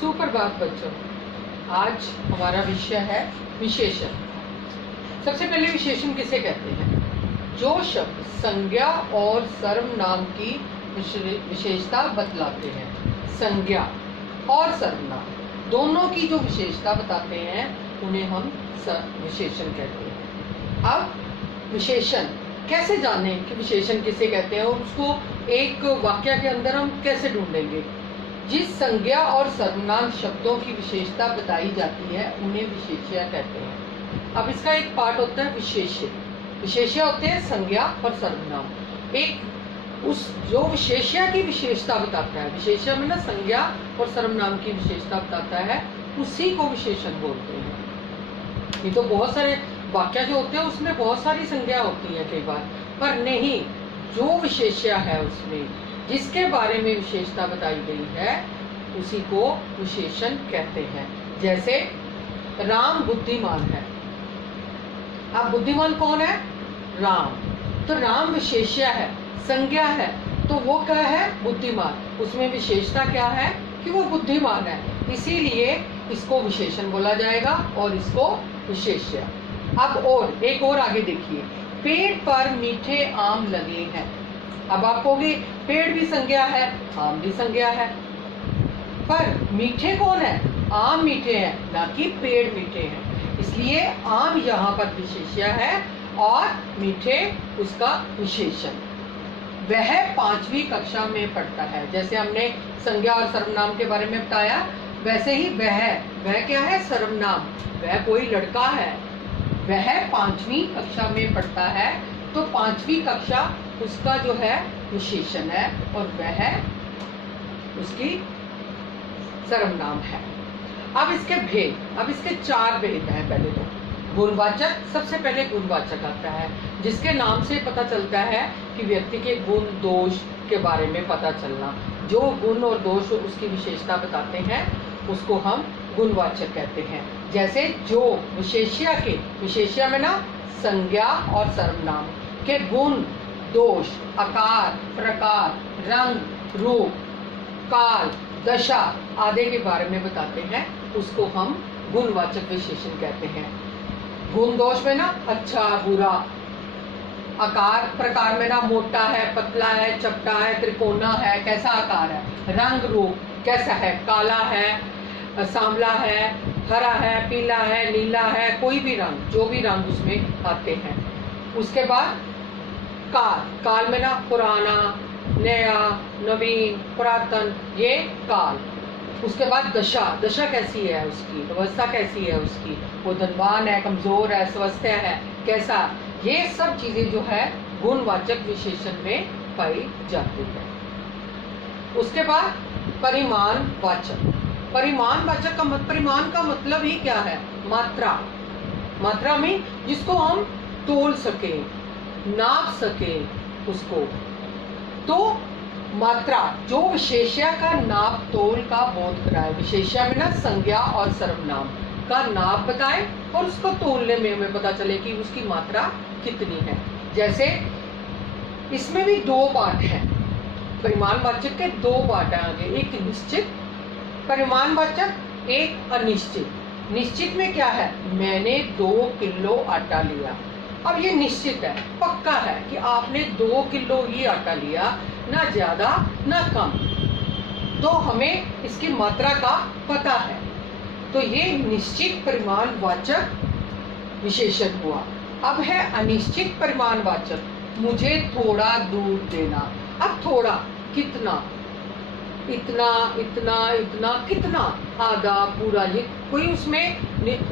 सुप्रभात बच्चों। आज हमारा विषय है विशेषण। सबसे पहले विशेषण किसे कहते हैं? जो शब्द संज्ञा और सर्वनाम की विशेषता बतलाते हैं। संज्ञा और सर्वनाम दोनों की जो विशेषता बताते हैं उन्हें हम विशेषण कहते हैं। अब विशेषण कैसे जानें कि विशेषण किसे कहते हैं और उसको एक वाक्य के अंदर हम कैसे ढूंढेंगे? जिस संज्ञा और सर्वनाम शब्दों की विशेषता बताई जाती है उन्हें विशेष्य कहते हैं। अब इसका एक पार्ट होता है विशेष्य। विशेष्य होते हैं संज्ञा और सर्वनाम। एक उस जो विशेष्य की विशेषता बताता है, विशेष्य में ना संज्ञा और सर्वनाम की विशेषता बताता है, उसी को विशेषण बोलते हैं। ये तो बहुत सारे वाक्य जो होते हैं उसमें बहुत सारी संज्ञा होती है कई बार, पर नहीं, जो विशेष्य है उसमें जिसके बारे में विशेषता बताई गई है उसी को विशेषण कहते हैं। जैसे राम बुद्धिमान है। अब बुद्धिमान कौन है? राम। तो राम विशेष्य है, संज्ञा है, तो वो क्या है? बुद्धिमान। उसमें विशेषता क्या है कि वो बुद्धिमान है, इसीलिए इसको विशेषण बोला जाएगा और इसको विशेष्य। अब और एक और आगे देखिए, पेड़ पर मीठे आम लगे हैं। अब आप कहोगे पेड़ भी संज्ञा है, आम भी संज्ञा है, पर मीठे कौन है? आम मीठे हैं, ना कि पेड़ मीठे हैं, इसलिए आम यहाँ पर विशेष्य है और मीठे उसका विशेषण। वह 5वीं कक्षा में पढ़ता है। जैसे हमने संज्ञा और सर्वनाम के बारे में बताया, वैसे ही वह क्या है? सर्वनाम। वह कोई लड़का है, वह 5वीं कक्षा में पढ़ता है, तो 5वीं कक्षा उसका जो है विशेषण है और वह उसकी सर्वनाम है। अब इसके भेद, अब इसके 4 भेद हैं। पहले तो गुणवाचक, सबसे पहले गुणवाचक आता है, जिसके नाम से पता चलता है कि व्यक्ति के गुण दोष के बारे में पता चलना। जो गुण और दोष उसकी विशेषता बताते हैं उसको हम गुणवाचक कहते हैं। जैसे जो विशेष्य में ना संज्ञा और सर्वनाम के गुण, दोष, आकार, प्रकार, रंग, रूप, काल, दशा आदि के बारे में बताते हैं, उसको हम गुणवाचक विशेषण कहते हैं। गुण दोष में ना अच्छा बुरा, आकार प्रकार में ना मोटा है, पतला है, चपटा है, त्रिकोणा है, कैसा आकार है, रंग रूप कैसा है, काला है, सांवला है, हरा है, पीला है, नीला है, कोई भी रंग, जो भी रंग उसमें आते हैं। उसके बाद काल में ना पुराना, नया, नवीन, पुरातन, ये काल। उसके बाद दशा कैसी है उसकी, अवस्था कैसी है उसकी, वो धनवान है, कमजोर है, स्वस्थ है, कैसा, ये सब चीजें जो है गुणवाचक विशेषण में पाई जाती है। उसके बाद परिमाणवाचक का मतलब ही क्या है? मात्रा में जिसको हम तोल सके, नाप सके उसको। तो मात्रा जो विशेष्य का नाप तोल का बोध कराए। विशेष्य में ना संज्ञा और सर्वनाम का नाप बताए और उसको तोलने में हमें पता चले कि उसकी मात्रा कितनी है। जैसे इसमें भी 2 पार्ट हैं। परिमाणवाचक के 2 पार्ट हैं आगे, एक निश्चित परिमाणवाचक, एक अनिश्चित। निश्चित में क्या है? मैंने 2 किलो आटा लिया। अब ये निश्चित है, पक्का है कि आपने 2 किलो ही आटा लिया, ना ज्यादा ना कम, तो हमें इसकी मात्रा का पता है। तो ये निश्चित परिमाणवाचक विशेषण हुआ। अब है अनिश्चित परिमाणवाचक, मुझे थोड़ा दूध देना। अब थोड़ा कितना, इतना, इतना, इतना, कितना, आधा, पूरा, ये कोई उसमें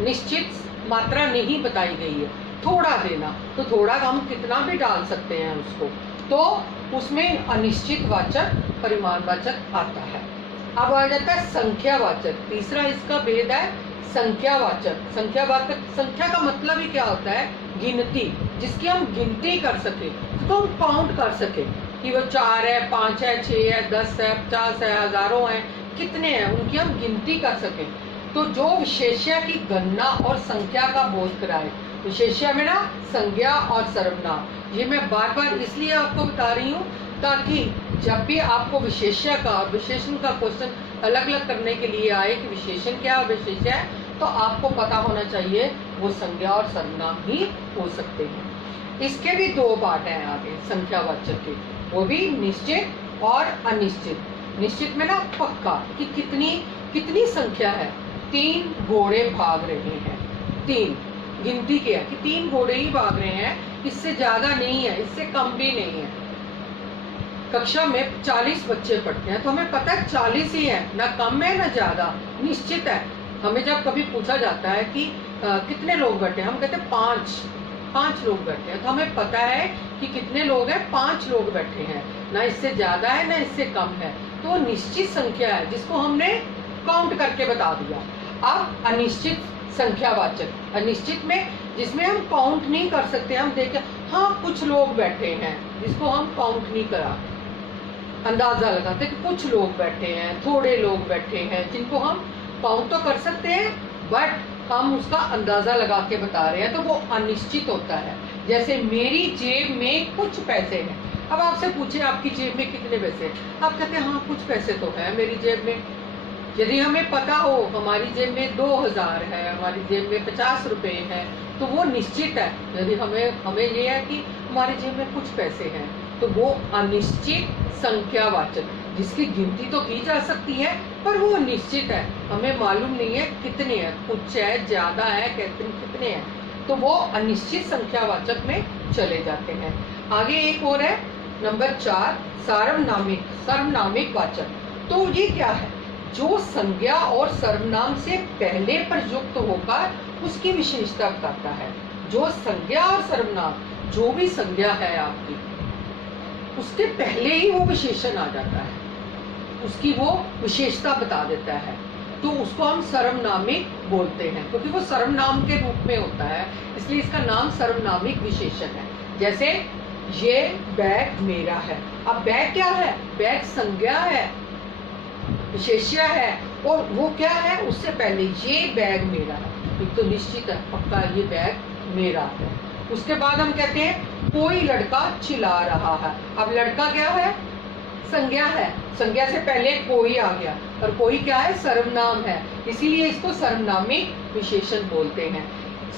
निश्चित मात्रा नहीं बताई गई है। थोड़ा देना, तो थोड़ा हम कितना भी डाल सकते हैं उसको, तो उसमें अनिश्चित वाचक परिमाणवाचक आता है। अब आ जाता है संख्यावाचक। तीसरा इसका भेद है संख्यावाचक। संख्या का मतलब ही क्या होता है? गिनती, जिसकी हम गिनती कर सके, तो हम काउंट कर सके कि वो 4 है, 5 है, 6 है, 10 है, 50 है, हजारों हैं, कितने हैं, उनकी हम गिनती कर सके। तो जो विशेष्य की गणना और संख्या का बोध कराए। विशेष्य में ना संज्ञा और सर्वनाम, ये मैं बार बार इसलिए आपको बता रही हूँ ताकि जब भी आपको विशेष्य का और विशेषण का क्वेश्चन अलग अलग करने के लिए आए कि विशेषण क्या और विशेष्य है, तो आपको पता होना चाहिए वो संज्ञा और सर्वनाम ही हो सकते हैं। इसके भी दो पार्ट हैं आगे संख्यावाचक के, वो भी निश्चित और अनिश्चित। निश्चित में ना पक्का कि कितनी संख्या है, 3 घोड़े भाग रहे हैं, 3 गिनती किया कि 3 घोड़े ही भाग रहे हैं, इससे ज्यादा नहीं है, इससे कम भी नहीं है। कक्षा में 40 बच्चे पढ़ते हैं तो हमें पता है 40 ही है, ना कम है ना ज्यादा, निश्चित है। हमें जब कभी पूछा जाता है कि कितने लोग बैठे हैं, हम कहते हैं 5 लोग बैठे हैं, तो हमें पता है कि कितने लोग हैं, 5 लोग बैठे हैं, ना इससे ज्यादा है ना इससे कम है, तो निश्चित संख्या है जिसको हमने काउंट करके बता दिया। अब अनिश्चित संख्यावाचक, अनिश्चित में जिसमें हम काउंट नहीं कर सकते, हम देखें हाँ कुछ लोग बैठे हैं, जिसको हम काउंट नहीं करा, अंदाजा लगाते कि कुछ लोग बैठे हैं, थोड़े लोग बैठे हैं, जिनको हम काउंट तो कर सकते हैं बट हम उसका अंदाजा लगा के बता रहे हैं, तो वो अनिश्चित होता है। जैसे मेरी जेब में कुछ पैसे हैं, अब आपसे पूछे आपकी जेब में कितने पैसे हैं, आप कहते हैं हाँ कुछ पैसे तो है मेरी जेब में। यदि हमें पता हो हमारी जेब में 2000 है, हमारी जेब में 50 रुपए है, तो वो निश्चित है। यदि हमें ये है कि हमारी जेब में कुछ पैसे हैं, तो वो अनिश्चित संख्यावाचक, जिसकी गिनती तो की जा सकती है पर वो निश्चित है, हमें मालूम नहीं है कितने हैं, कुछ है ज्यादा है कितने हैं, तो वो अनिश्चित संख्यावाचक में चले जाते हैं। आगे एक और है नंबर 4 सार्वनामिक वाचक। तो ये क्या है, जो संज्ञा और सर्वनाम से पहले प्रयुक्त होकर उसकी विशेषता बताता है। जो संज्ञा और सर्वनाम, जो भी संज्ञा है आपकी, उसके पहले ही वो विशेषण आ जाता है, उसकी वो विशेषता बता देता है, तो उसको हम सर्वनामिक बोलते हैं, क्योंकि वो सर्वनाम के रूप में होता है, इसलिए इसका नाम सर्वनामिक विशेषण है। जैसे ये बैग मेरा है, अब बैग क्या है, बैग संज्ञा है, विशेष्य है, और वो क्या है, उससे पहले ये बैग मेरा है, एक तो निश्चित है पक्का ये बैग मेरा है। उसके बाद हम कहते हैं कोई लड़का चिल्ला रहा है, अब लड़का क्या है, संज्ञा है, संज्ञा से पहले कोई आ गया, और कोई क्या है, सर्वनाम है, इसीलिए इसको सर्वनामिक विशेषण बोलते हैं।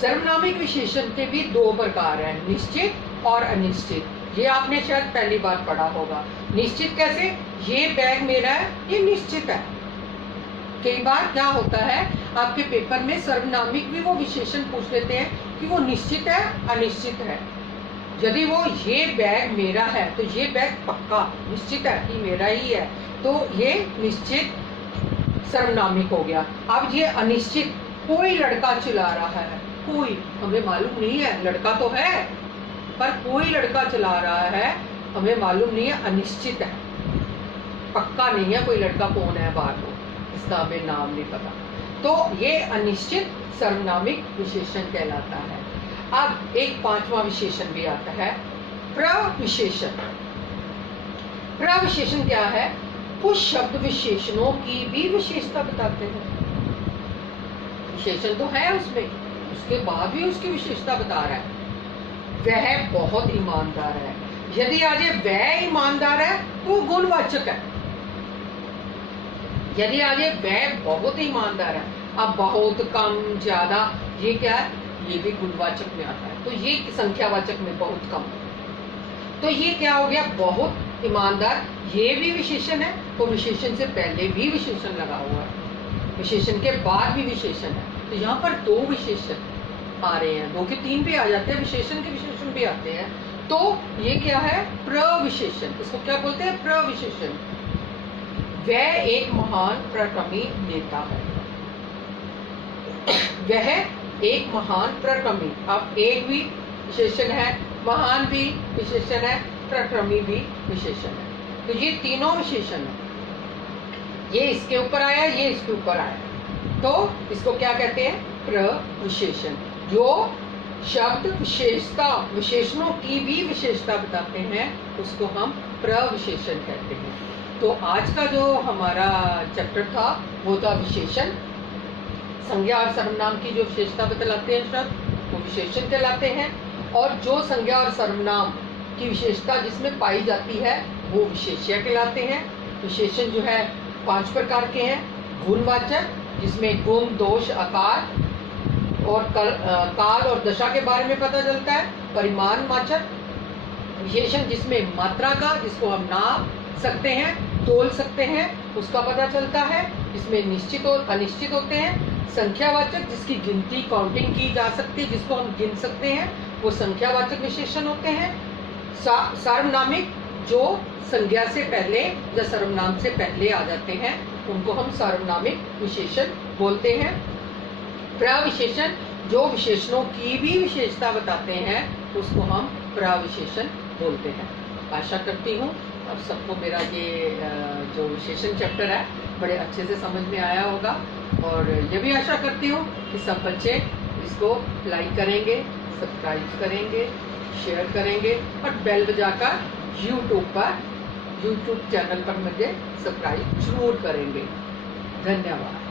सर्वनामिक विशेषण के भी 2 प्रकार हैं, निश्चित और अनिश्चित। ये आपने शायद पहली बार पढ़ा होगा। निश्चित कैसे, ये बैग मेरा है, ये निश्चित है। कई बार क्या होता है आपके पेपर में सर्वनामिक भी वो विशेषण पूछ लेते हैं कि वो निश्चित है अनिश्चित है। यदि वो ये बैग मेरा है तो ये बैग पक्का निश्चित है कि मेरा ही है, तो ये निश्चित सर्वनामिक हो गया। अब ये अनिश्चित, कोई लड़का चिल्ला रहा है, कोई हमें मालूम नहीं है, लड़का तो है पर कोई लड़का चिल्ला रहा है, हमें मालूम नहीं है, अनिश्चित है, पक्का नहीं है कोई लड़का कौन है बाहर को, इसका हमें नाम नहीं पता, तो ये अनिश्चित सर्वनामिक विशेषण कहलाता है। अब एक 5वां विशेषण भी आता है, प्रविशेषण। प्रविशेषण क्या है, कुछ शब्द विशेषणों की भी विशेषता बताते हैं। विशेषण तो है उसमें, उसके बाद भी उसकी विशेषता बता रहा है। वह बहुत ईमानदार है, यदि आज ये वह ईमानदार है तो गुणवाचक है। यदि आज ये वह बहुत ईमानदार है, अब बहुत कम ज्यादा ये क्या है, ये भी गुणवाचक में आता है, तो ये संख्यावाचक में बहुत कम, तो ये क्या हो गया, बहुत ईमानदार, ये भी विशेषण है, तो विशेषण से पहले भी विशेषण लगा हुआ है, विशेषण के बाद भी विशेषण है, तो यहाँ पर 2 विशेषण आ रहे हैं, 2 के 3 भी आ जाते हैं, विशेषण के विशेषण भी आते हैं, तो ये क्या है, प्रविशेषण। इसको क्या बोलते हैं, प्रविशेषण। वह एक महान पराक्रमी नेता है, वह एक महान पराक्रमी, अब एक भी विशेषण है, महान भी विशेषण है, पराक्रमी भी विशेषण है, तो ये तीनों विशेषण है, ये इसके ऊपर आया, ये इसके ऊपर आया, तो इसको क्या कहते हैं, प्रविशेषण। जो शब्द विशेषता, विशेषणों की भी विशेषता बताते हैं, उसको हम प्रविशेषण कहते हैं। तो आज का जो हमारा चैप्टर था वो था विशेषण। संज्ञा और सर्वनाम की जो विशेषता बतलाते हैं शब्द, वो विशेषण कहलाते हैं, और जो संज्ञा और सर्वनाम की विशेषता जिसमें पाई जाती है वो विशेष्य कहलाते हैं। विशेषण जो है 5 प्रकार के हैं। गुणवाचक, जिसमें गुण, दोष, आकार और काल और दशा के बारे में पता चलता है। परिमाणवाचक विशेषण, जिसमें मात्रा का, जिसको हम नाप सकते हैं, तोल सकते हैं, उसका पता चलता है, जिसमें निश्चित और अनिश्चित होते हैं। संख्यावाचक, जिसकी गिनती, काउंटिंग की जा सकती है, जिसको हम गिन सकते हैं, वो संख्यावाचक विशेषण होते हैं। सार्वनामिक, जो संज्ञा से पहले या सर्वनाम से पहले आ जाते हैं, उनको हम सार्वनामिक विशेषण बोलते हैं। प्रविशेषण, जो विशेषणों की भी विशेषता बताते हैं, उसको हम प्रविशेषण बोलते हैं। आशा करती हूँ अब सबको मेरा ये जो विशेषण चैप्टर है बड़े अच्छे से समझ में आया होगा, और ये भी आशा करती हूँ कि सब बच्चे इसको लाइक करेंगे, सब्सक्राइब करेंगे, शेयर करेंगे और बेल बजाकर यूट्यूब चैनल पर मुझे सब्सक्राइब जरूर करेंगे। धन्यवाद।